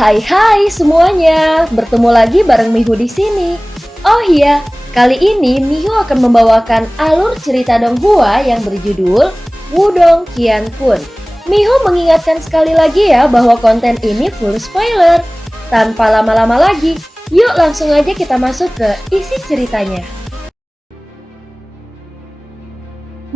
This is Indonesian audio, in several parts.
Hai semuanya, bertemu lagi bareng Mihu di sini. Oh iya, kali ini Mihu akan membawakan alur cerita Donghua yang berjudul Wudong Qiankun. Mihu mengingatkan sekali lagi ya bahwa konten ini full spoiler. Tanpa lama-lama lagi, yuk langsung aja kita masuk ke isi ceritanya.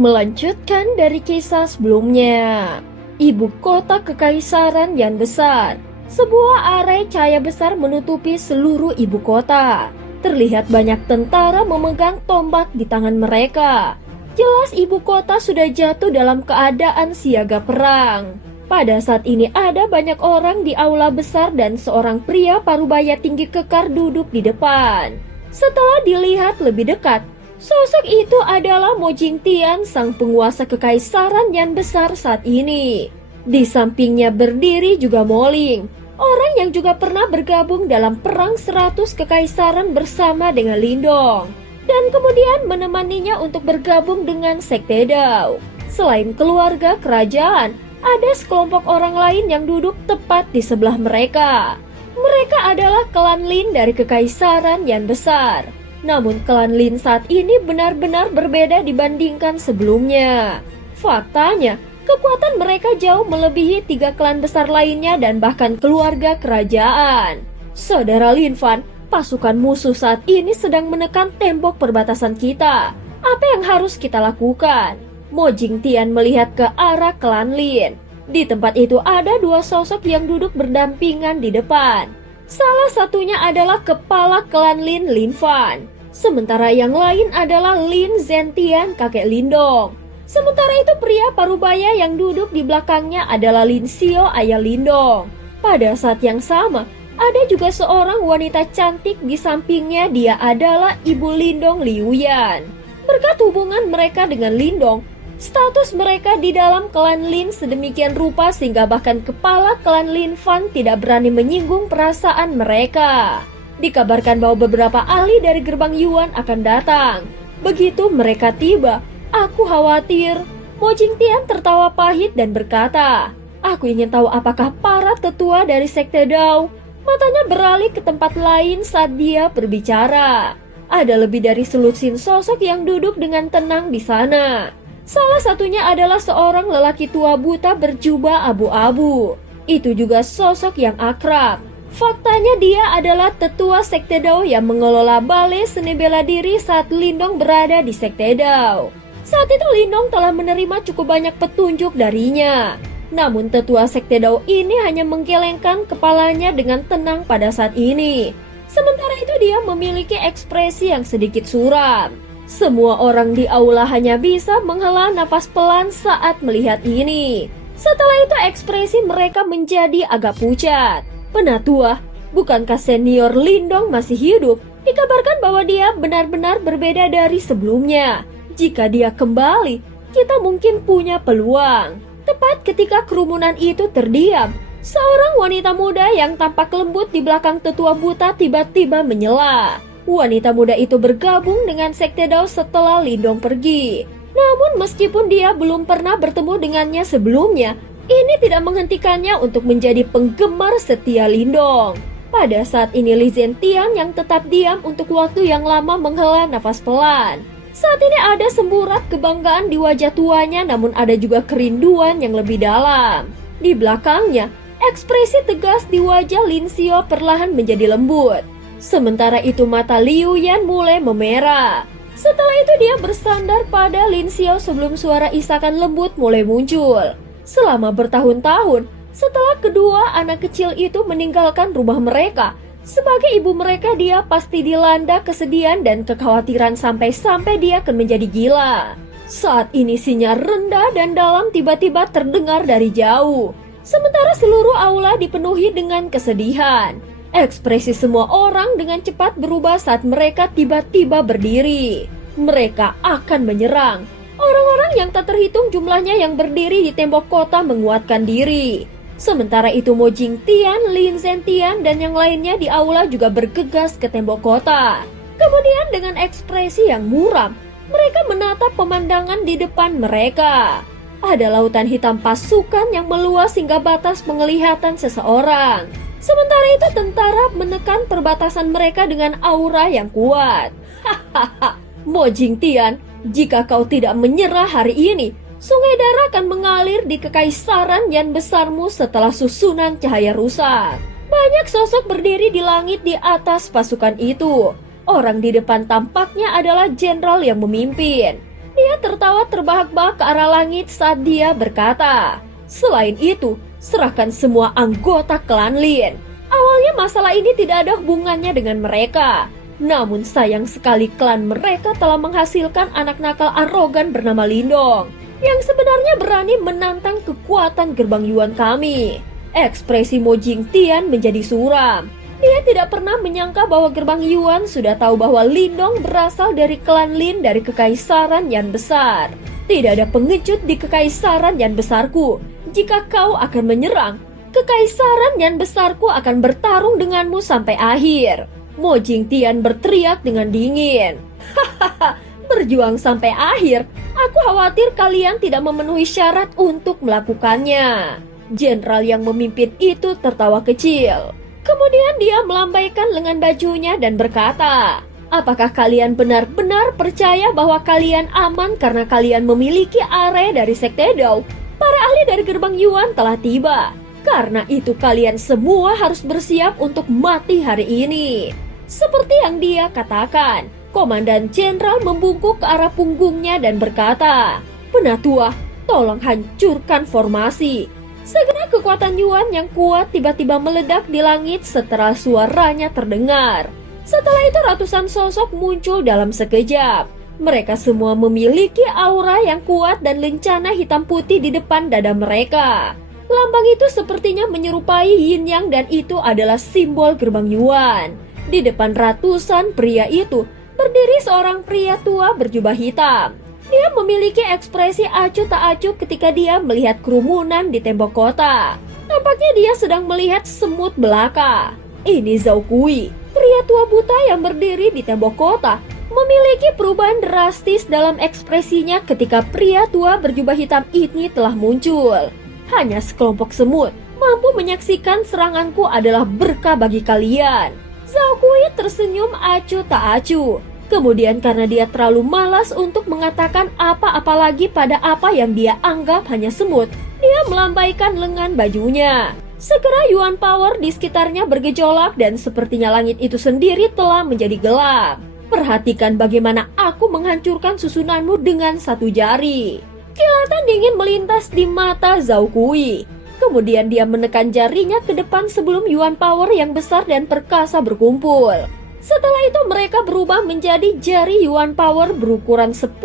Melanjutkan dari kisah sebelumnya, ibu kota kekaisaran yang besar. Sebuah arai cahaya besar menutupi seluruh ibu kota. Terlihat banyak tentara memegang tombak di tangan mereka. Jelas ibu kota sudah jatuh dalam keadaan siaga perang. Pada saat ini ada banyak orang di aula besar dan seorang pria parubaya tinggi kekar duduk di depan. Setelah dilihat lebih dekat, sosok itu adalah Mo Jingtian, sang penguasa kekaisaran yang besar saat ini. Di sampingnya berdiri juga Mo Ling, orang yang juga pernah bergabung dalam perang 100 kekaisaran bersama dengan Lindong, dan kemudian menemaninya untuk bergabung dengan Sekte Dao. Selain keluarga kerajaan, ada sekelompok orang lain yang duduk tepat di sebelah mereka. Mereka adalah klan Lin dari kekaisaran yang besar. Namun klan Lin saat ini benar-benar berbeda dibandingkan sebelumnya. Faktanya, kekuatan mereka jauh melebihi 3 klan besar lainnya dan bahkan keluarga kerajaan. Saudara Lin Fan, pasukan musuh saat ini sedang menekan tembok perbatasan kita. Apa yang harus kita lakukan? Mo Jingtian melihat ke arah klan Lin. Di tempat itu ada 2 sosok yang duduk berdampingan di depan. Salah satunya adalah kepala klan Lin, Lin Fan. Sementara yang lain adalah Lin Zentian, kakek Lindong. Sementara itu pria parubaya yang duduk di belakangnya adalah Lin Xiao, ayah Lindong. Pada saat yang sama, ada juga seorang wanita cantik di sampingnya, dia adalah ibu Lindong, Liu Yan. Berkat hubungan mereka dengan Lindong, status mereka di dalam klan Lin sedemikian rupa sehingga bahkan kepala klan Lin Fan tidak berani menyinggung perasaan mereka. Dikabarkan bahwa beberapa ahli dari gerbang Yuan akan datang. Begitu mereka tiba, aku khawatir. Mo Jingtian tertawa pahit dan berkata, aku ingin tahu apakah para tetua dari Sekte Dao. Matanya beralih ke tempat lain saat dia berbicara. Ada lebih dari selusin sosok yang duduk dengan tenang di sana. Salah satunya adalah seorang lelaki tua buta berjubah abu-abu. Itu juga sosok yang akrab. Faktanya dia adalah tetua Sekte Dao yang mengelola balai seni bela diri saat Lindong berada di Sekte Dao. Saat itu Lindong telah menerima cukup banyak petunjuk darinya. Namun tetua Sekte Dao ini hanya menggelengkan kepalanya dengan tenang pada saat ini. Sementara itu dia memiliki ekspresi yang sedikit suram. Semua orang di aula hanya bisa menghela nafas pelan saat melihat ini. Setelah itu ekspresi mereka menjadi agak pucat. Penatua, bukankah senior Lindong masih hidup? Dikabarkan bahwa dia benar-benar berbeda dari sebelumnya. Jika dia kembali, kita mungkin punya peluang. Tepat ketika kerumunan itu terdiam, seorang wanita muda yang tampak lembut di belakang tetua buta tiba-tiba menyela. Wanita muda itu bergabung dengan Sekte Dao setelah Lindong pergi. Namun meskipun dia belum pernah bertemu dengannya sebelumnya, ini tidak menghentikannya untuk menjadi penggemar setia Lindong. Pada saat ini Li Zentian yang tetap diam untuk waktu yang lama menghela nafas pelan. Saat ini ada semburat kebanggaan di wajah tuanya, namun ada juga kerinduan yang lebih dalam. Di belakangnya, ekspresi tegas di wajah Lin Xiao perlahan menjadi lembut. Sementara itu mata Liu Yan mulai memerah. Setelah itu dia bersandar pada Lin Xiao sebelum suara isakan lembut mulai muncul. Selama bertahun-tahun, setelah kedua anak kecil itu meninggalkan rumah mereka, sebagai ibu mereka dia pasti dilanda kesedihan dan kekhawatiran sampai-sampai dia akan menjadi gila. Saat ini sinyal rendah dan dalam tiba-tiba terdengar dari jauh. Sementara seluruh aula dipenuhi dengan kesedihan. Ekspresi semua orang dengan cepat berubah saat mereka tiba-tiba berdiri. Mereka akan menyerang. Orang-orang yang tak terhitung jumlahnya yang berdiri di tembok kota menguatkan diri. Sementara itu Mo Jingtian, Lin Zentian, dan yang lainnya di aula juga bergegas ke tembok kota. Kemudian dengan ekspresi yang muram, mereka menatap pemandangan di depan mereka. Ada lautan hitam pasukan yang meluas hingga batas penglihatan seseorang. Sementara itu tentara menekan perbatasan mereka dengan aura yang kuat. Hahaha, Mo Jingtian, jika kau tidak menyerah hari ini, sungai darah akan mengalir di kekaisaran Yan besarmu setelah susunan cahaya rusak. Banyak sosok berdiri di langit di atas pasukan itu. Orang di depan tampaknya adalah jenderal yang memimpin. Dia tertawa terbahak-bahak ke arah langit saat dia berkata, "Selain itu, serahkan semua anggota klan Lin." Awalnya masalah ini tidak ada hubungannya dengan mereka. Namun sayang sekali klan mereka telah menghasilkan anak nakal arogan bernama Lindong, yang sebenarnya berani menantang kekuatan gerbang Yuan kami. Ekspresi Mo Jingtian menjadi suram. Dia tidak pernah menyangka bahwa gerbang Yuan sudah tahu bahwa Lindong berasal dari klan Lin dari kekaisaran Yan besar. Tidak ada pengecut di kekaisaran Yan besarku. Jika kau akan menyerang, kekaisaran Yan besarku akan bertarung denganmu sampai akhir. Mo Jingtian berteriak dengan dingin. Hahaha, berjuang sampai akhir? Aku khawatir kalian tidak memenuhi syarat untuk melakukannya. Jenderal yang memimpin itu tertawa kecil. Kemudian dia melambaikan lengan bajunya dan berkata, "Apakah kalian benar-benar percaya bahwa kalian aman karena kalian memiliki are dari Sekte Dao? Para ahli dari gerbang Yuan telah tiba. Karena itu kalian semua harus bersiap untuk mati hari ini." Seperti yang dia katakan, Komandan Jenderal membungkuk ke arah punggungnya dan berkata, "Penatua, tolong hancurkan formasi." Segera kekuatan Yuan yang kuat tiba-tiba meledak di langit setelah suaranya terdengar. Setelah itu ratusan sosok muncul dalam sekejap. Mereka semua memiliki aura yang kuat dan lencana hitam putih di depan dada mereka. Lambang itu sepertinya menyerupai yin yang dan itu adalah simbol gerbang Yuan. Di depan ratusan pria itu berdiri seorang pria tua berjubah hitam. Dia memiliki ekspresi acuh tak acuh ketika dia melihat kerumunan di tembok kota. Tampaknya dia sedang melihat semut belaka. Ini Zhao Kui, pria tua buta yang berdiri di tembok kota, memiliki perubahan drastis dalam ekspresinya ketika pria tua berjubah hitam ini telah muncul. Hanya sekelompok semut mampu menyaksikan seranganku adalah berkah bagi kalian. Zhao Kui tersenyum acuh tak acuh. Kemudian karena dia terlalu malas untuk mengatakan apa-apa lagi pada apa yang dia anggap hanya semut, dia melambaikan lengan bajunya. Segera Yuan Power di sekitarnya bergejolak dan sepertinya langit itu sendiri telah menjadi gelap. Perhatikan bagaimana aku menghancurkan susunanmu dengan satu jari. Kilatan dingin melintas di mata Zhao Kui. Kemudian dia menekan jarinya ke depan sebelum Yuan Power yang besar dan perkasa berkumpul. Setelah itu mereka berubah menjadi jari Yuan Power berukuran 10.000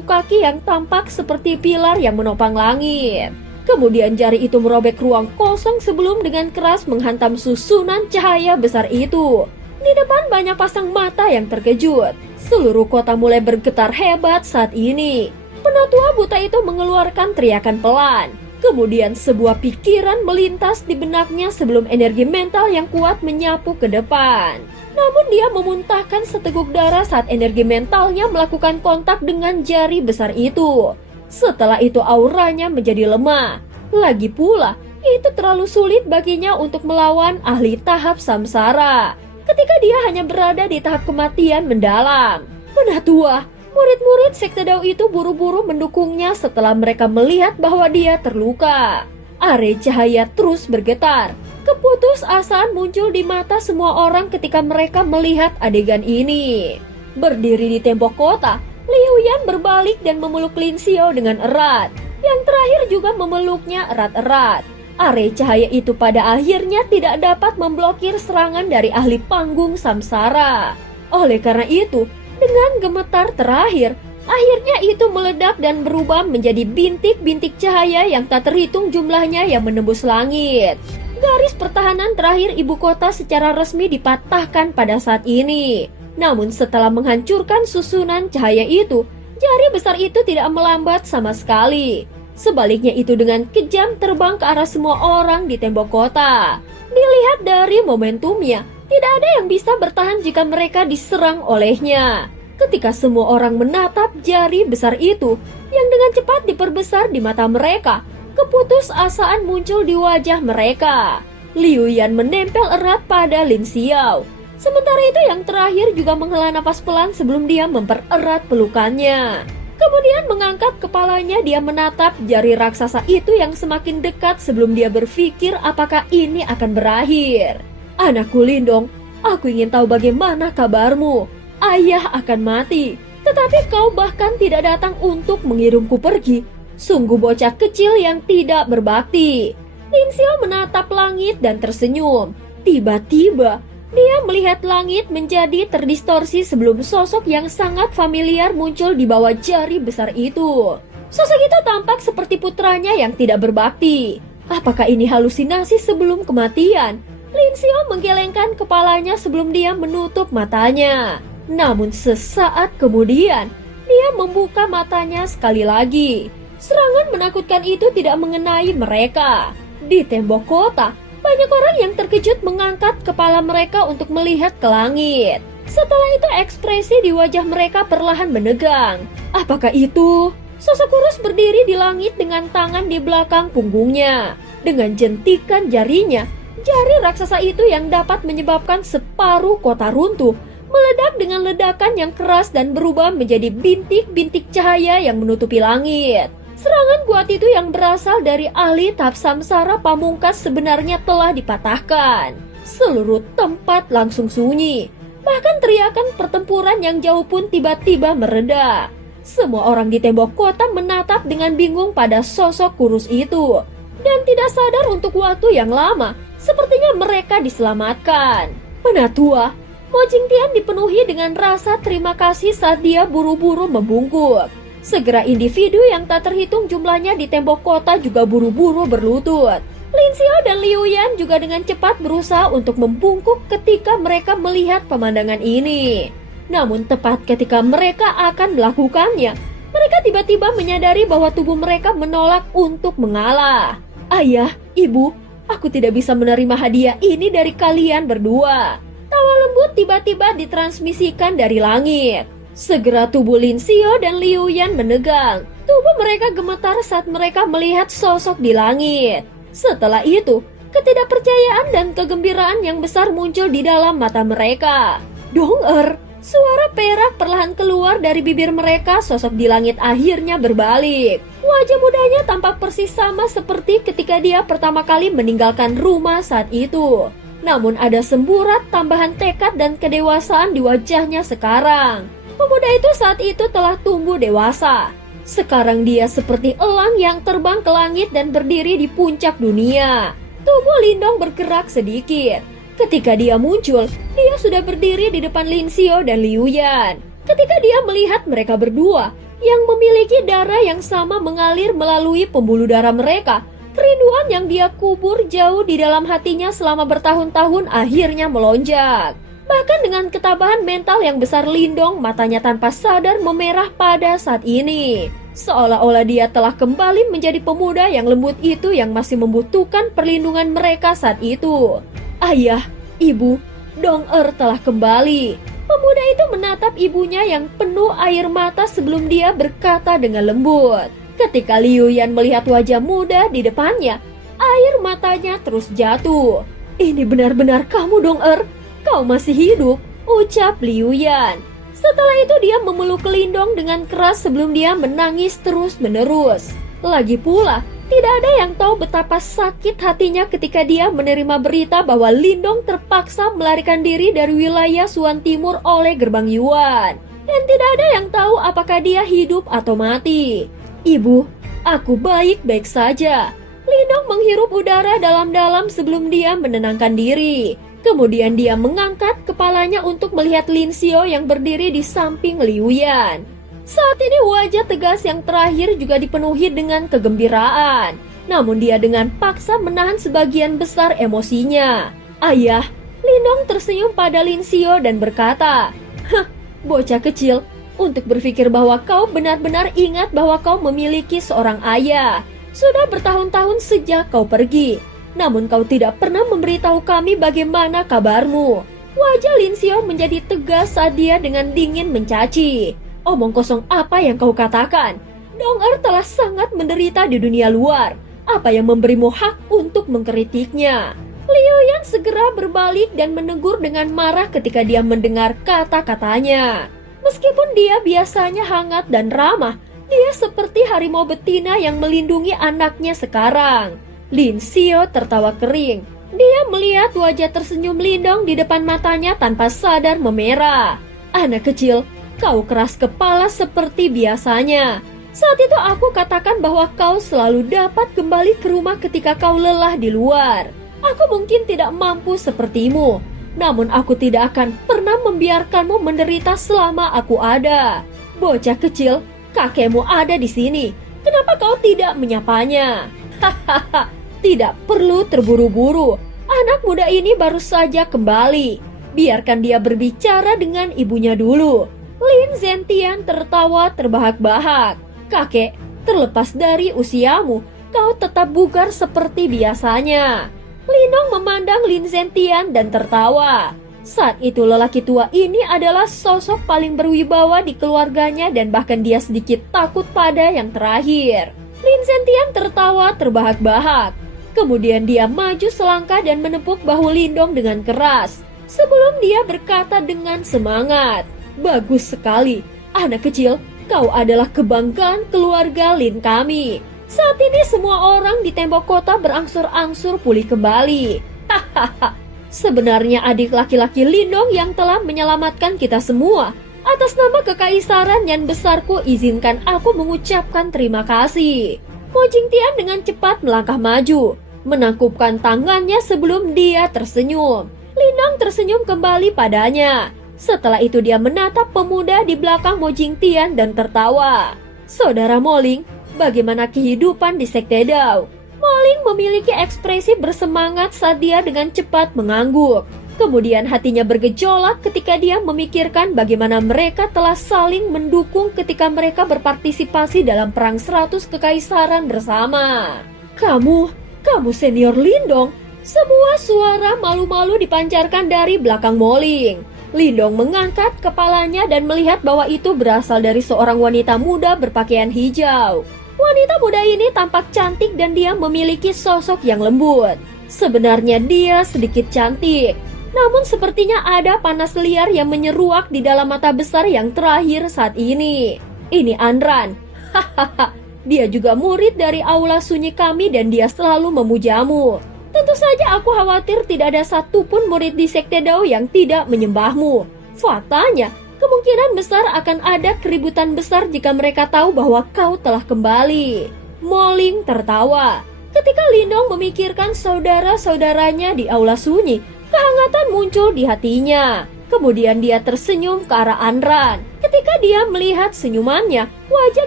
kaki yang tampak seperti pilar yang menopang langit. Kemudian jari itu merobek ruang kosong sebelum dengan keras menghantam susunan cahaya besar itu. Di depan banyak pasang mata yang terkejut. Seluruh kota mulai bergetar hebat saat ini. Penatua buta itu mengeluarkan teriakan pelan. Kemudian sebuah pikiran melintas di benaknya sebelum energi mental yang kuat menyapu ke depan. Namun dia memuntahkan seteguk darah saat energi mentalnya melakukan kontak dengan jari besar itu. Setelah itu auranya menjadi lemah. Lagi pula, itu terlalu sulit baginya untuk melawan ahli tahap samsara. Ketika dia hanya berada di tahap kematian mendalam. Penatua, murid-murid Sekte Dao itu buru-buru mendukungnya setelah mereka melihat bahwa dia terluka. Are cahaya terus bergetar. Keputusasaan muncul di mata semua orang ketika mereka melihat adegan ini. Berdiri di tembok kota, Liu Yan berbalik dan memeluk Lin Xiao dengan erat. Yang terakhir juga memeluknya erat-erat. Are cahaya itu pada akhirnya tidak dapat memblokir serangan dari ahli panggung samsara. Oleh karena itu, dengan gemetar terakhir, akhirnya itu meledak dan berubah menjadi bintik-bintik cahaya yang tak terhitung jumlahnya yang menembus langit. Garis pertahanan terakhir ibu kota secara resmi dipatahkan pada saat ini. Namun setelah menghancurkan susunan cahaya itu, jari besar itu tidak melambat sama sekali. Sebaliknya itu dengan kejam terbang ke arah semua orang di tembok kota. Dilihat dari momentumnya, tidak ada yang bisa bertahan jika mereka diserang olehnya. Ketika semua orang menatap jari besar itu, yang dengan cepat diperbesar di mata mereka, keputusasaan muncul di wajah mereka. Liu Yan menempel erat pada Lin Xiao. Sementara itu yang terakhir juga menghela nafas pelan sebelum dia mempererat pelukannya. Kemudian mengangkat kepalanya, dia menatap jari raksasa itu yang semakin dekat sebelum dia berpikir apakah ini akan berakhir. Anakku Lindong, aku ingin tahu bagaimana kabarmu. Ayah akan mati, tetapi kau bahkan tidak datang untuk mengirimku pergi. Sungguh bocah kecil yang tidak berbakti. Lin Xiao menatap langit dan tersenyum. Tiba-tiba, dia melihat langit menjadi terdistorsi sebelum sosok yang sangat familiar muncul di bawah jari besar itu. Sosok itu tampak seperti putranya yang tidak berbakti. Apakah ini halusinasi sebelum kematian? Lin Xiao menggelengkan kepalanya sebelum dia menutup matanya. Namun sesaat kemudian, dia membuka matanya sekali lagi. Serangan menakutkan itu tidak mengenai mereka. Di tembok kota, banyak orang yang terkejut mengangkat kepala mereka untuk melihat ke langit. Setelah itu ekspresi di wajah mereka perlahan menegang. Apakah itu? Sosok kurus berdiri di langit dengan tangan di belakang punggungnya. Dengan jentikan jarinya, jari raksasa itu yang dapat menyebabkan separuh kota runtuh meledak dengan ledakan yang keras dan berubah menjadi bintik-bintik cahaya yang menutupi langit. Serangan kuat itu yang berasal dari ahli tahap samsara pamungkas sebenarnya telah dipatahkan. Seluruh tempat langsung sunyi. Bahkan teriakan pertempuran yang jauh pun tiba-tiba mereda. Semua orang di tembok kota menatap dengan bingung pada sosok kurus itu. Dan tidak sadar untuk waktu yang lama, sepertinya mereka diselamatkan. Penatua, Mo Jingtian dipenuhi dengan rasa terima kasih saat dia buru-buru membungkuk. Segera individu yang tak terhitung jumlahnya di tembok kota juga buru-buru berlutut. Lin Xiao dan Liu Yan juga dengan cepat berusaha untuk membungkuk ketika mereka melihat pemandangan ini. Namun tepat ketika mereka akan melakukannya, mereka tiba-tiba menyadari bahwa tubuh mereka menolak untuk mengalah. Ayah, ibu, aku tidak bisa menerima hadiah ini dari kalian berdua. Tawa lembut tiba-tiba ditransmisikan dari langit. Segera tubuh Lin Xiao dan Liu Yan menegang. Tubuh mereka gemetar saat mereka melihat sosok di langit. Setelah itu, ketidakpercayaan dan kegembiraan yang besar muncul di dalam mata mereka. Dong-er, suara perak perlahan keluar dari bibir mereka. Sosok di langit akhirnya berbalik. Wajah mudanya tampak persis sama seperti ketika dia pertama kali meninggalkan rumah saat itu. Namun ada semburat tambahan tekad dan kedewasaan di wajahnya sekarang. Pemuda itu saat itu telah tumbuh dewasa. Sekarang dia seperti elang yang terbang ke langit dan berdiri di puncak dunia. Tubuh Lindong bergerak sedikit. Ketika dia muncul, dia sudah berdiri di depan Lin Xiao dan Liu Yan. Ketika dia melihat mereka berdua, yang memiliki darah yang sama mengalir melalui pembuluh darah mereka, kerinduan yang dia kubur jauh di dalam hatinya selama bertahun-tahun akhirnya melonjak. Bahkan dengan ketabahan mental yang besar, Lindong matanya tanpa sadar memerah pada saat ini. Seolah-olah dia telah kembali menjadi pemuda yang lembut itu yang masih membutuhkan perlindungan mereka saat itu. Ayah, ibu, Dong-er telah kembali. Pemuda itu menatap ibunya yang penuh air mata sebelum dia berkata dengan lembut. Ketika Liu Yan melihat wajah muda di depannya, air matanya terus jatuh. Ini benar-benar kamu, Dong-er. Kau masih hidup, ucap Liu Yan. Setelah itu dia memeluk Lindong dengan keras sebelum dia menangis terus-menerus. Lagi pula, tidak ada yang tahu betapa sakit hatinya ketika dia menerima berita bahwa Lindong terpaksa melarikan diri dari wilayah Suan Timur oleh gerbang Yuan. Dan tidak ada yang tahu apakah dia hidup atau mati. Ibu, aku baik-baik saja. Lindong menghirup udara dalam-dalam sebelum dia menenangkan diri. Kemudian dia mengangkat kepalanya untuk melihat Lin Xiao yang berdiri di samping Liu Yan. Saat ini wajah tegas yang terakhir juga dipenuhi dengan kegembiraan. Namun dia dengan paksa menahan sebagian besar emosinya. Ayah, Lindong tersenyum pada Lin Xiao dan berkata, "Hah, bocah kecil, untuk berpikir bahwa kau benar-benar ingat bahwa kau memiliki seorang ayah. Sudah bertahun-tahun sejak kau pergi. Namun kau tidak pernah memberitahu kami bagaimana kabarmu." Wajah Lin Xiao menjadi tegas saat dia dengan dingin mencaci. Omong kosong apa yang kau katakan? Dong-er telah sangat menderita di dunia luar. Apa yang memberimu hak untuk mengkritiknya? Liu Yan segera berbalik dan menegur dengan marah ketika dia mendengar kata-katanya. Meskipun dia biasanya hangat dan ramah, dia seperti harimau betina yang melindungi anaknya sekarang. Lin Xiao tertawa kering. Dia melihat wajah tersenyum Lindong di depan matanya tanpa sadar memerah. Anak kecil, kau keras kepala seperti biasanya. Saat itu aku katakan bahwa kau selalu dapat kembali ke rumah ketika kau lelah di luar. Aku mungkin tidak mampu sepertimu, namun aku tidak akan pernah membiarkanmu menderita selama aku ada. Bocah kecil, kakekmu ada di sini. Kenapa kau tidak menyapanya? Hahaha, tidak perlu terburu-buru. Anak muda ini baru saja kembali. Biarkan dia berbicara dengan ibunya dulu. Lin Zentian tertawa terbahak-bahak. Kakek, terlepas dari usiamu, kau tetap bugar seperti biasanya. Lindong memandang Lin Zentian dan tertawa. Saat itu lelaki tua ini adalah sosok paling berwibawa di keluarganya dan bahkan dia sedikit takut pada yang terakhir. Lin Zentian tertawa terbahak-bahak. Kemudian dia maju selangkah dan menepuk bahu Lindong dengan keras. Sebelum dia berkata dengan semangat, "Bagus sekali, anak kecil, kau adalah kebanggaan keluarga Lin kami. Saat ini semua orang di tembok kota berangsur-angsur pulih kembali. Hahaha, sebenarnya adik laki-laki Lindong yang telah menyelamatkan kita semua. Atas nama kekaisaran yang besarku, izinkan aku mengucapkan terima kasih." Mo Jingtian dengan cepat melangkah maju, menangkupkan tangannya sebelum dia tersenyum. Lindong tersenyum kembali padanya. Setelah itu dia menatap pemuda di belakang Mo Jingtian dan tertawa. "Saudara Moling, bagaimana kehidupan di Sekte Dao?" Moling memiliki ekspresi bersemangat saat dia dengan cepat mengangguk. Kemudian hatinya bergejolak ketika dia memikirkan bagaimana mereka telah saling mendukung ketika mereka berpartisipasi dalam perang 100 kekaisaran bersama. Kamu senior Lindong?" Sebuah suara malu-malu dipancarkan dari belakang Moling. Lindong mengangkat kepalanya dan melihat bahwa itu berasal dari seorang wanita muda berpakaian hijau. Wanita muda ini tampak cantik dan dia memiliki sosok yang lembut. Sebenarnya dia sedikit cantik, namun sepertinya ada panas liar yang menyeruak di dalam mata besar yang terakhir saat ini. Ini Anran. Hahaha, dia juga murid dari aula sunyi kami dan dia selalu memujamu. Tentu saja aku khawatir tidak ada satupun murid di Sekte Dao yang tidak menyembahmu. Faktanya, kemungkinan besar akan ada keributan besar jika mereka tahu bahwa kau telah kembali. Moling tertawa. Ketika Lindong memikirkan saudara-saudaranya di aula sunyi, kehangatan muncul di hatinya. Kemudian dia tersenyum ke arah Anran. Ketika dia melihat senyumannya, wajah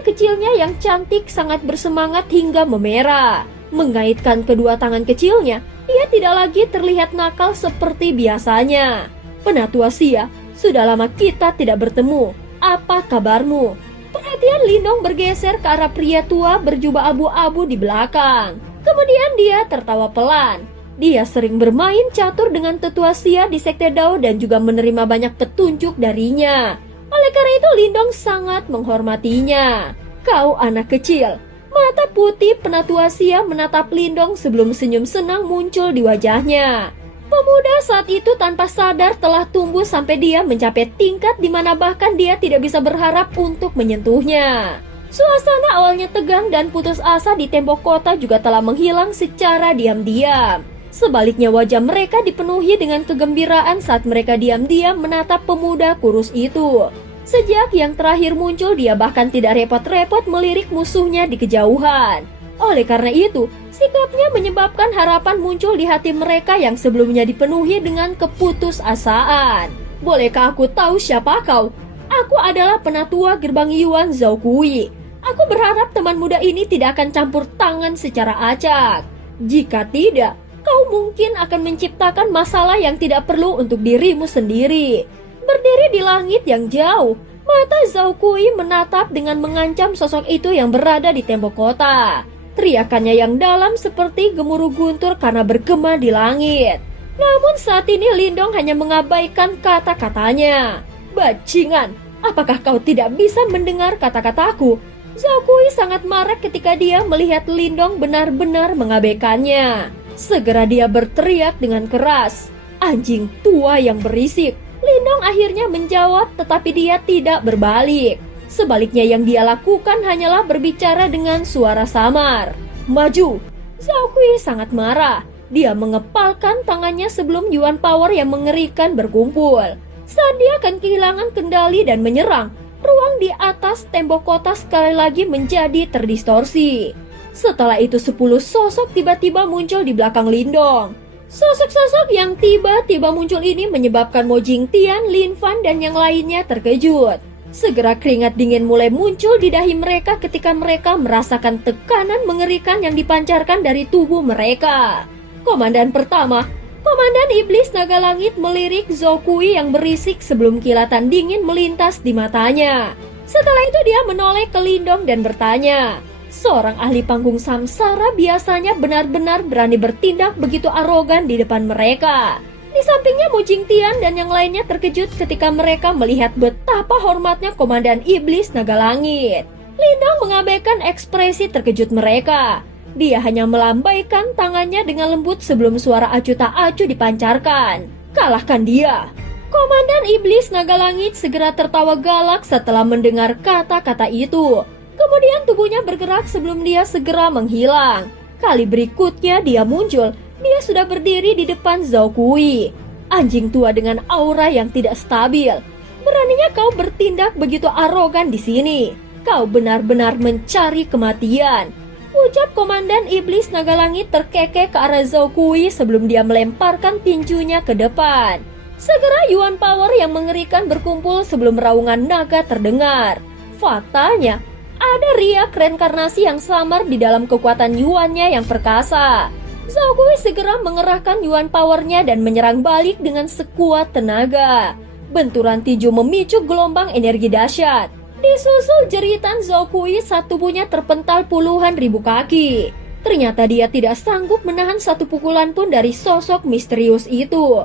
kecilnya yang cantik sangat bersemangat hingga memerah. Mengaitkan kedua tangan kecilnya, ia tidak lagi terlihat nakal seperti biasanya. "Penatua Xia, sudah lama kita tidak bertemu. Apa kabarmu?" Perhatian Lindong bergeser ke arah pria tua berjubah abu-abu di belakang. Kemudian dia tertawa pelan. Dia sering bermain catur dengan tetua Xia di Sekte Dao dan juga menerima banyak petunjuk darinya. Oleh karena itu Lindong sangat menghormatinya. "Kau anak kecil." Mata putih penatua Xia menatap Lindong sebelum senyum senang muncul di wajahnya. Pemuda saat itu tanpa sadar telah tumbuh sampai dia mencapai tingkat di mana bahkan dia tidak bisa berharap untuk menyentuhnya. Suasana awalnya tegang dan putus asa di tembok kota juga telah menghilang secara diam-diam. Sebaliknya wajah mereka dipenuhi dengan kegembiraan saat mereka diam-diam menatap pemuda kurus itu. Sejak yang terakhir muncul, dia bahkan tidak repot-repot melirik musuhnya di kejauhan. Oleh karena itu, sikapnya menyebabkan harapan muncul di hati mereka yang sebelumnya dipenuhi dengan keputusasaan. "Bolehkah aku tahu siapa kau?" "Aku adalah penatua gerbang Yuan Zhao Kui. Aku berharap teman muda ini tidak akan campur tangan secara acak. Jika tidak, kau mungkin akan menciptakan masalah yang tidak perlu untuk dirimu sendiri." Berdiri di langit yang jauh, mata Zhao Kui menatap dengan mengancam sosok itu yang berada di tembok kota. Teriakannya yang dalam seperti gemuruh guntur karena bergema di langit. Namun saat ini Lindong hanya mengabaikan kata-katanya. "Bajingan, apakah kau tidak bisa mendengar kata-kataku?" Zhao Kui sangat marah ketika dia melihat Lindong benar-benar mengabaikannya. Segera dia berteriak dengan keras. Anjing tua yang berisik. Lindong akhirnya menjawab tetapi dia tidak berbalik. Sebaliknya yang dia lakukan hanyalah berbicara dengan suara samar. Maju! Zhao Kui sangat marah. Dia mengepalkan tangannya sebelum Yuan Power yang mengerikan berkumpul. Saat dia akan kehilangan kendali dan menyerang, ruang di atas tembok kota sekali lagi menjadi terdistorsi. Setelah itu 10 sosok tiba-tiba muncul di belakang Lindong. Sosok-sosok yang tiba-tiba muncul ini menyebabkan Mo Jingtian, Lin Fan, dan yang lainnya terkejut. Segera keringat dingin mulai muncul di dahi mereka ketika mereka merasakan tekanan mengerikan yang dipancarkan dari tubuh mereka. Komandan pertama, Komandan Iblis Naga Langit melirik Zhao Kui yang berisik sebelum kilatan dingin melintas di matanya. Setelah itu dia menoleh ke Lindong dan bertanya, seorang ahli panggung samsara biasanya benar-benar berani bertindak begitu arogan di depan mereka. Di sampingnya Mu Jingtian dan yang lainnya terkejut ketika mereka melihat betapa hormatnya Komandan Iblis Naga Langit. Lindong mengabaikan ekspresi terkejut mereka. Dia hanya melambaikan tangannya dengan lembut sebelum suara acu tak acu dipancarkan. Kalahkan dia. Komandan Iblis Naga Langit segera tertawa galak setelah mendengar kata-kata itu. Kemudian tubuhnya bergerak sebelum dia segera menghilang. Kali berikutnya dia muncul. Dia sudah berdiri di depan Zhao Kui. Anjing tua dengan aura yang tidak stabil. Beraninya kau bertindak begitu arogan di sini. Kau benar-benar mencari kematian. Ucap Komandan Iblis Naga Langit terkekeh ke arah Zhao Kui sebelum dia melemparkan tinjunya ke depan. Segera Yuan Power yang mengerikan berkumpul sebelum raungan naga terdengar. Faktanya, ada riak reinkarnasi yang samar di dalam kekuatan Yuannya yang perkasa. Zhao Kui segera mengerahkan Yuan Power-nya dan menyerang balik dengan sekuat tenaga. Benturan tinju memicu gelombang energi dahsyat. Disusul jeritan Zhao Kui saat tubuhnya terpental puluhan ribu kaki. Ternyata dia tidak sanggup menahan satu pukulan pun dari sosok misterius itu.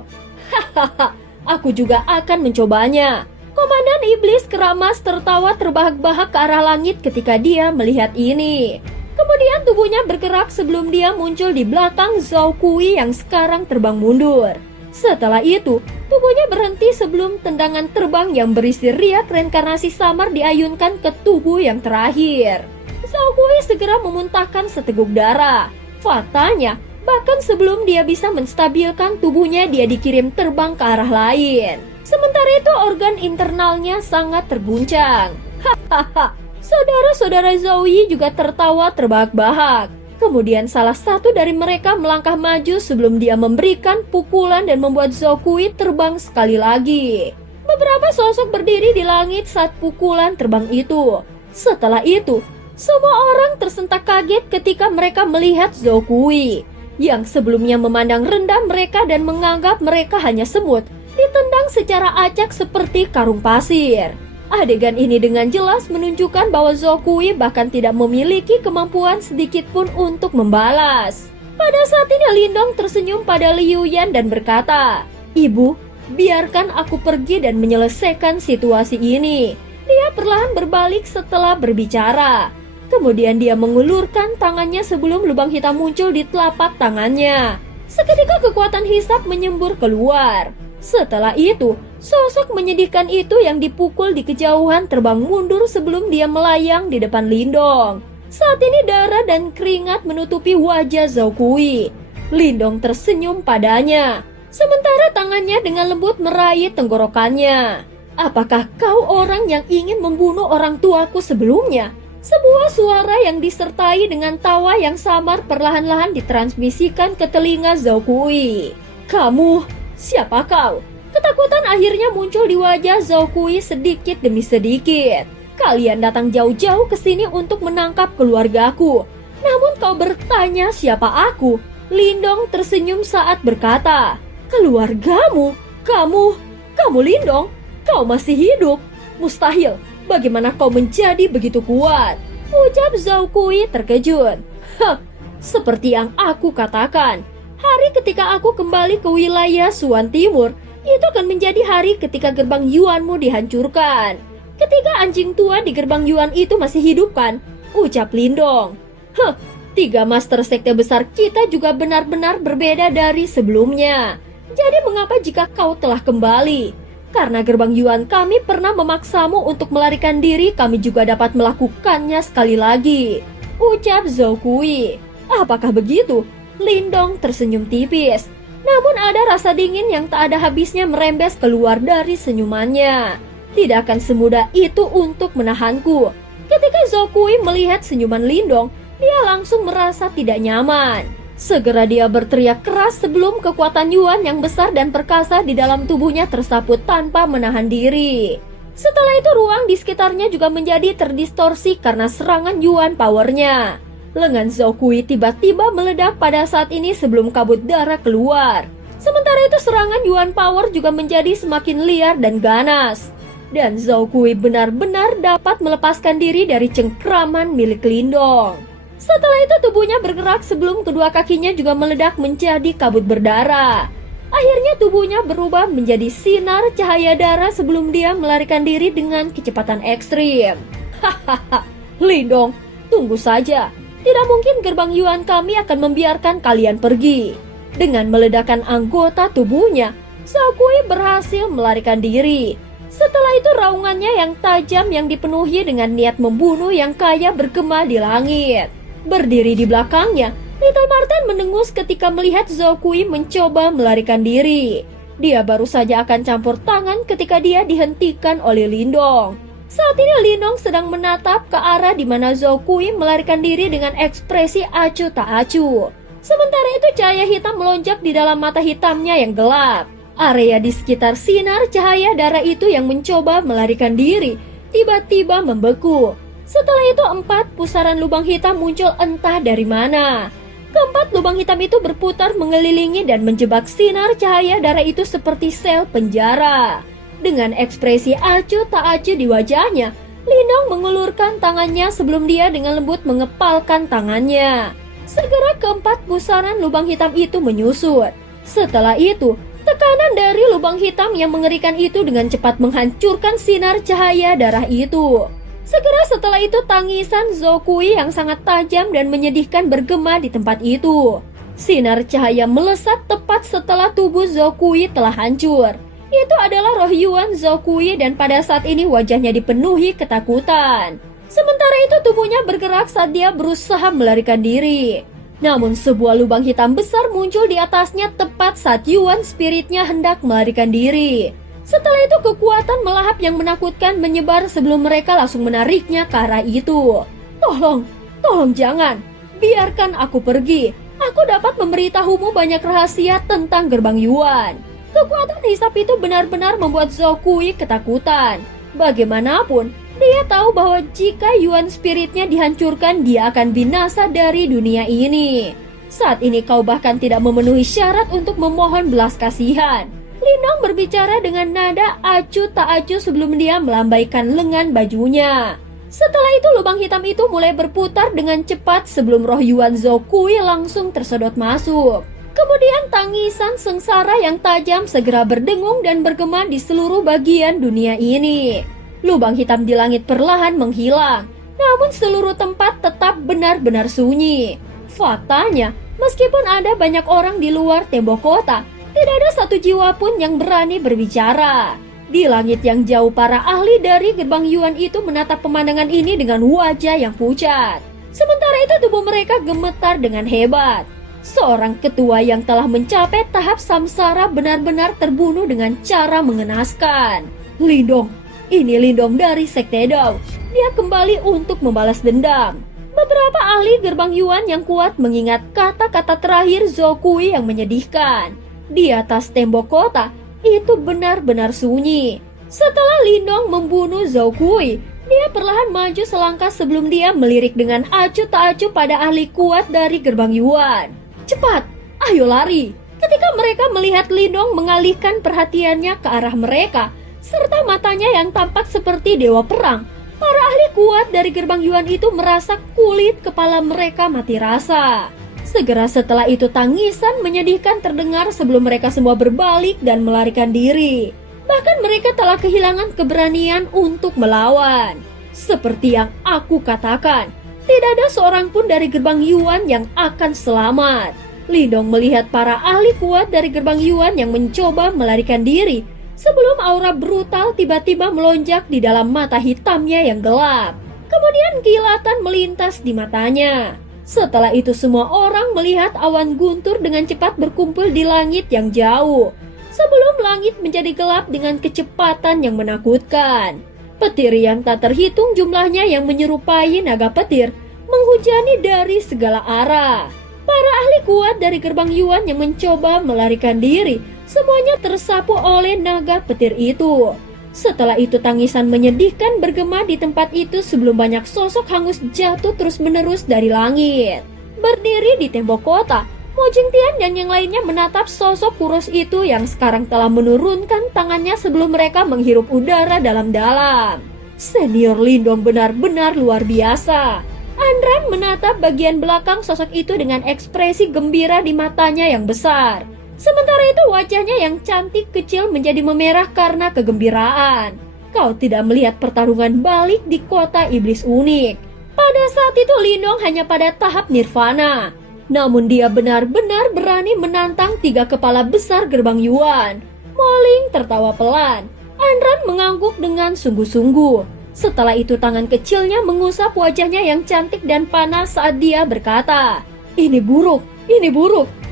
Hahaha, aku juga akan mencobanya. Komandan Iblis Keramas tertawa terbahak-bahak ke arah langit ketika dia melihat ini. Kemudian tubuhnya bergerak sebelum dia muncul di belakang Zhao Kui yang sekarang terbang mundur. Setelah itu, tubuhnya berhenti sebelum tendangan terbang yang berisi riak reinkarnasi samar diayunkan ke tubuh yang terakhir. Zhao Kui segera memuntahkan seteguk darah. Faktanya, bahkan sebelum dia bisa menstabilkan tubuhnya, dia dikirim terbang ke arah lain. Sementara itu organ internalnya sangat terguncang. Hahaha. Saudara-saudara Zhao Yi juga tertawa terbahak-bahak. Kemudian salah satu dari mereka melangkah maju sebelum dia memberikan pukulan dan membuat Zhao Kui terbang sekali lagi. Beberapa sosok berdiri di langit saat pukulan terbang itu. Setelah itu, semua orang tersentak kaget ketika mereka melihat Zhao Kui, yang sebelumnya memandang rendah mereka dan menganggap mereka hanya semut, ditendang secara acak seperti karung pasir. Adegan ini dengan jelas menunjukkan bahwa Zhao Kui bahkan tidak memiliki kemampuan sedikit pun untuk membalas. Pada saat ini Lindong tersenyum pada Liu Yan dan berkata, "Ibu, biarkan aku pergi dan menyelesaikan situasi ini." Dia perlahan berbalik setelah berbicara. Kemudian dia mengulurkan tangannya sebelum lubang hitam muncul di telapak tangannya. Seketika kekuatan hisap menyembur keluar. Setelah itu, sosok menyedihkan itu yang dipukul di kejauhan terbang mundur sebelum dia melayang di depan Lindong. Saat ini darah dan keringat menutupi wajah Zhao Kui. Lindong tersenyum padanya, sementara tangannya dengan lembut meraih tenggorokannya. "Apakah kau orang yang ingin membunuh orang tuaku sebelumnya?" Sebuah suara yang disertai dengan tawa yang samar perlahan-lahan ditransmisikan ke telinga Zhao Kui. "Kamu... siapa kau?" Ketakutan akhirnya muncul di wajah Zhao Kui sedikit demi sedikit. "Kalian datang jauh-jauh ke sini untuk menangkap keluargaku. Namun kau bertanya siapa aku?" Lindong tersenyum saat berkata, "Keluargamu? Kamu Lindong? Kau masih hidup? Mustahil, bagaimana kau menjadi begitu kuat?" Ucap Zhao Kui terkejut. "Hah, seperti yang aku katakan. Hari ketika aku kembali ke wilayah Suan Timur, itu akan menjadi hari ketika gerbang Yuanmu dihancurkan. Ketika anjing tua di gerbang Yuan itu masih hidup kan?" Ucap Lindong. "Heh, Tiga master sekte besar kita juga benar-benar berbeda dari sebelumnya. Jadi mengapa jika kau telah kembali? Karena gerbang Yuan kami pernah memaksamu untuk melarikan diri, kami juga dapat melakukannya sekali lagi, ucap Zhou Kui. Apakah begitu? Lindong tersenyum tipis. Namun ada rasa dingin yang tak ada habisnya merembes keluar dari senyumannya. Tidak akan semudah itu untuk menahanku. Ketika Zhou Kui melihat senyuman Lindong, dia langsung merasa tidak nyaman. Segera dia berteriak keras sebelum kekuatan Yuan yang besar dan perkasa di dalam tubuhnya tersaput tanpa menahan diri. Setelah itu ruang di sekitarnya juga menjadi terdistorsi karena serangan Yuan powernya. Lengan Zhou Kui tiba-tiba meledak pada saat ini sebelum kabut darah keluar. Sementara itu serangan Yuan power juga menjadi semakin liar dan ganas. Dan Zhou Kui benar-benar dapat melepaskan diri dari cengkraman milik Lindong. Setelah itu tubuhnya bergerak sebelum kedua kakinya juga meledak menjadi kabut berdarah. Akhirnya tubuhnya berubah menjadi sinar cahaya darah sebelum dia melarikan diri dengan kecepatan ekstrim. Hahaha, Lindong, tunggu saja. Tidak mungkin gerbang Yuan kami akan membiarkan kalian pergi. Dengan meledakkan anggota tubuhnya, Zhou Kui berhasil melarikan diri. Setelah itu raungannya yang tajam yang dipenuhi dengan niat membunuh yang kaya bergema di langit. Berdiri di belakangnya, Little Marten mendengus ketika melihat Zhou Kui mencoba melarikan diri. Dia baru saja akan campur tangan ketika dia dihentikan oleh Lindong. Saat ini Lindong sedang menatap ke arah di mana Zhou Kui melarikan diri dengan ekspresi acuh tak acuh. Sementara itu cahaya hitam melonjak di dalam mata hitamnya yang gelap. Area di sekitar sinar cahaya darah itu yang mencoba melarikan diri tiba-tiba membeku. Setelah itu 4 pusaran lubang hitam muncul entah dari mana. Keempat lubang hitam itu berputar mengelilingi dan menjebak sinar cahaya darah itu seperti sel penjara. Dengan ekspresi acuh tak acuh di wajahnya, Lindong mengulurkan tangannya sebelum dia dengan lembut mengepalkan tangannya. Segera keempat pusaran lubang hitam itu menyusut. Setelah itu, tekanan dari lubang hitam yang mengerikan itu dengan cepat menghancurkan sinar cahaya darah itu. Segera setelah itu tangisan Zhou Kui yang sangat tajam dan menyedihkan bergema di tempat itu. Sinar cahaya melesat tepat setelah tubuh Zhou Kui telah hancur. Itu adalah roh Yuan Zhou Kui dan pada saat ini wajahnya dipenuhi ketakutan. Sementara itu tubuhnya bergerak saat dia berusaha melarikan diri. Namun sebuah lubang hitam besar muncul di atasnya tepat saat Yuan spiritnya hendak melarikan diri. Setelah itu kekuatan melahap yang menakutkan menyebar sebelum mereka langsung menariknya ke arah itu. Tolong jangan. Biarkan aku pergi. Aku dapat memberitahumu banyak rahasia tentang gerbang Yuan. Kekuatan hisap itu benar-benar membuat Zhou Kui ketakutan. Bagaimanapun, dia tahu bahwa jika Yuan spiritnya dihancurkan, dia akan binasa dari dunia ini. Saat ini kau bahkan tidak memenuhi syarat untuk memohon belas kasihan. Lindong berbicara dengan nada acuh tak acuh sebelum dia melambaikan lengan bajunya. Setelah itu lubang hitam itu mulai berputar dengan cepat sebelum roh Yuan Zhou Kui langsung tersedot masuk. Kemudian tangisan sengsara yang tajam segera berdengung dan bergema di seluruh bagian dunia ini. Lubang hitam di langit perlahan menghilang, namun seluruh tempat tetap benar-benar sunyi. Faktanya, meskipun ada banyak orang di luar tembok kota, tidak ada satu jiwa pun yang berani berbicara. Di langit yang jauh, para ahli dari gerbang Yuan itu menatap pemandangan ini dengan wajah yang pucat. Sementara itu tubuh mereka gemetar dengan hebat. Seorang ketua yang telah mencapai tahap samsara benar-benar terbunuh dengan cara mengenaskan. Lindong, ini Lindong dari Sekte Dao. Dia kembali untuk membalas dendam. Beberapa ahli gerbang Yuan yang kuat mengingat kata-kata terakhir Zhou Kui yang menyedihkan. Di atas tembok kota, itu benar-benar sunyi. Setelah Lindong membunuh Zhou Kui, dia perlahan maju selangkah sebelum dia melirik dengan acuh tak acuh pada ahli kuat dari gerbang Yuan. Cepat, ayo lari. Ketika mereka melihat Lindong mengalihkan perhatiannya ke arah mereka, serta matanya yang tampak seperti dewa perang, para ahli kuat dari gerbang Yuan itu merasa kulit kepala mereka mati rasa. Segera setelah itu tangisan menyedihkan terdengar sebelum mereka semua berbalik dan melarikan diri. Bahkan mereka telah kehilangan keberanian untuk melawan. Seperti yang aku katakan, Tidak ada seorang pun dari gerbang Yuan yang akan selamat. Lindong melihat para ahli kuat dari gerbang Yuan yang mencoba melarikan diri sebelum aura brutal tiba-tiba melonjak di dalam mata hitamnya yang gelap. Kemudian kilatan melintas di matanya. Setelah itu semua orang melihat awan guntur dengan cepat berkumpul di langit yang jauh. Sebelum langit menjadi gelap dengan kecepatan yang menakutkan. Petir yang tak terhitung jumlahnya yang menyerupai naga petir menghujani dari segala arah. Para ahli kuat dari gerbang Yuan yang mencoba melarikan diri semuanya tersapu oleh naga petir itu. Setelah itu tangisan menyedihkan bergema di tempat itu sebelum banyak sosok hangus jatuh terus-menerus dari langit. Berdiri di tembok kota, Mo Jingtian dan yang lainnya menatap sosok kurus itu yang sekarang telah menurunkan tangannya sebelum mereka menghirup udara dalam-dalam. Senior Lindong benar-benar luar biasa. Andran menatap bagian belakang sosok itu dengan ekspresi gembira di matanya yang besar. Sementara itu wajahnya yang cantik kecil menjadi memerah karena kegembiraan. Kau tidak melihat pertarungan balik di kota iblis unik. Pada saat itu Lindong hanya pada tahap nirvana. Namun dia benar-benar berani menantang 3 kepala besar gerbang Yuan. Moling tertawa pelan. Andran mengangguk dengan sungguh-sungguh. Setelah itu tangan kecilnya mengusap wajahnya yang cantik dan panas saat dia berkata, Ini buruk.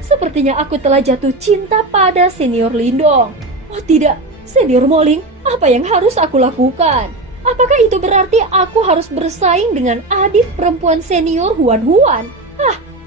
Sepertinya aku telah jatuh cinta pada senior Lindong. Oh tidak, senior Moling, apa yang harus aku lakukan? Apakah itu berarti aku harus bersaing dengan adik perempuan senior Huan?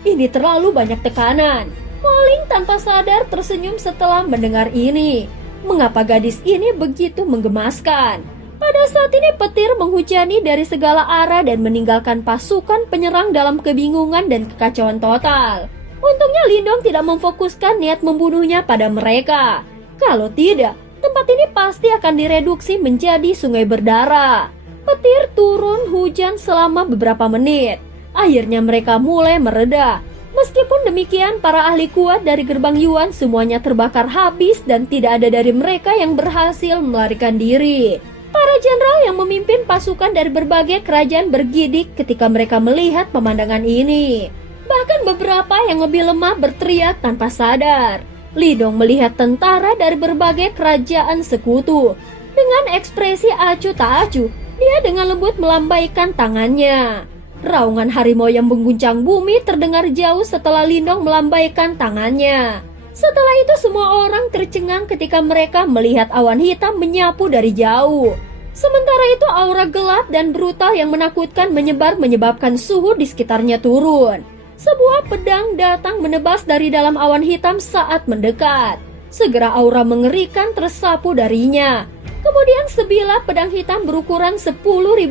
Ini terlalu banyak tekanan. Moling tanpa sadar tersenyum setelah mendengar ini. Mengapa gadis ini begitu menggemaskan? Pada saat ini petir menghujani dari segala arah dan meninggalkan pasukan penyerang dalam kebingungan dan kekacauan total. Untungnya Lindong tidak memfokuskan niat membunuhnya pada mereka. Kalau tidak, tempat ini pasti akan direduksi menjadi sungai berdarah. Petir turun hujan selama beberapa menit. Akhirnya mereka mulai mereda. Meskipun demikian, para ahli kuat dari gerbang Yuan semuanya terbakar habis dan tidak ada dari mereka yang berhasil melarikan diri. Para jenderal yang memimpin pasukan dari berbagai kerajaan bergidik ketika mereka melihat pemandangan ini. Bahkan beberapa yang lebih lemah berteriak tanpa sadar. Lindong melihat tentara dari berbagai kerajaan sekutu. Dengan ekspresi acuh tak acuh, dia dengan lembut melambaikan tangannya. Raungan harimau yang mengguncang bumi terdengar jauh setelah Lindong melambaikan tangannya. Setelah itu semua orang tercengang ketika mereka melihat awan hitam menyapu dari jauh. Sementara itu aura gelap dan brutal yang menakutkan menyebar menyebabkan suhu di sekitarnya turun. Sebuah pedang datang menebas dari dalam awan hitam saat mendekat. Segera aura mengerikan tersapu darinya. Kemudian sebilah pedang hitam berukuran 10.000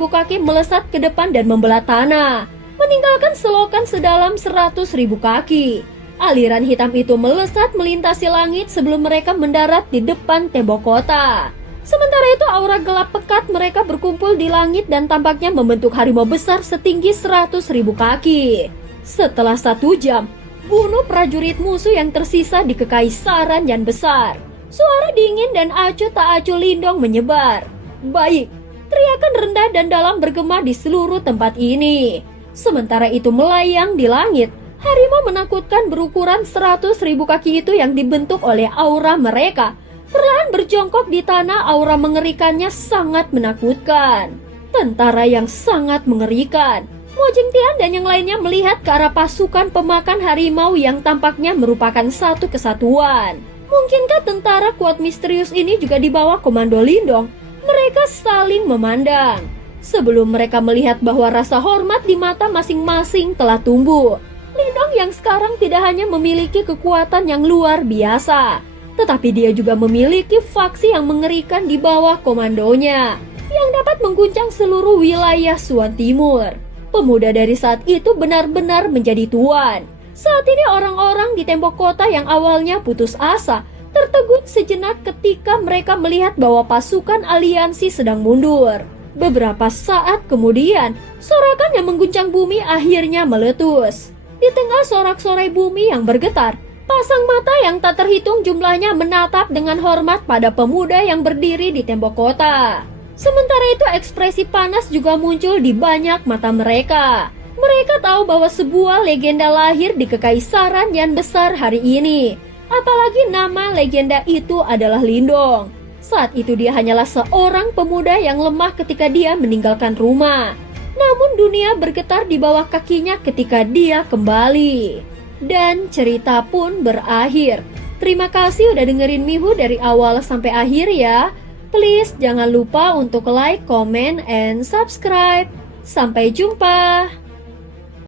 kaki melesat ke depan dan membelah tanah, meninggalkan selokan sedalam 100.000 kaki. Aliran hitam itu melesat melintasi langit sebelum mereka mendarat di depan tembok kota. Sementara itu aura gelap pekat mereka berkumpul di langit dan tampaknya membentuk harimau besar setinggi 100.000 kaki. Setelah 1 jam, bunuh prajurit musuh yang tersisa di kekaisaran yang besar. Suara dingin dan acuh tak acuh Lindong menyebar. Baik, teriakan rendah dan dalam bergema di seluruh tempat ini. Sementara itu melayang di langit, harimau menakutkan berukuran 100.000 kaki itu yang dibentuk oleh aura mereka. Perlahan berjongkok di tanah, aura mengerikannya sangat menakutkan. Tentara yang sangat mengerikan. Mo Jingtian dan yang lainnya melihat ke arah pasukan pemakan harimau yang tampaknya merupakan satu kesatuan. Mungkinkah tentara kuat misterius ini juga di bawah komando Lindong? Mereka saling memandang. Sebelum mereka melihat bahwa rasa hormat di mata masing-masing telah tumbuh. Lindong yang sekarang tidak hanya memiliki kekuatan yang luar biasa, tetapi dia juga memiliki faksi yang mengerikan di bawah komandonya, yang dapat mengguncang seluruh wilayah Suan Timur. Pemuda dari saat itu benar-benar menjadi tuan. Saat ini orang-orang di tembok kota yang awalnya putus asa tertegun sejenak ketika mereka melihat bahwa pasukan aliansi sedang mundur. Beberapa saat kemudian, sorakan yang mengguncang bumi akhirnya meletus. Di tengah sorak-sorai bumi yang bergetar, pasang mata yang tak terhitung jumlahnya menatap dengan hormat pada pemuda yang berdiri di tembok kota. Sementara itu ekspresi panas juga muncul di banyak mata mereka. Mereka tahu bahwa sebuah legenda lahir di Kekaisaran yang besar hari ini. Apalagi nama legenda itu adalah Lindong. Saat itu dia hanyalah seorang pemuda yang lemah ketika dia meninggalkan rumah. Namun dunia bergetar di bawah kakinya ketika dia kembali. Dan cerita pun berakhir. Terima kasih udah dengerin Mihu dari awal sampai akhir ya. Please jangan lupa untuk like, comment, and subscribe. Sampai jumpa.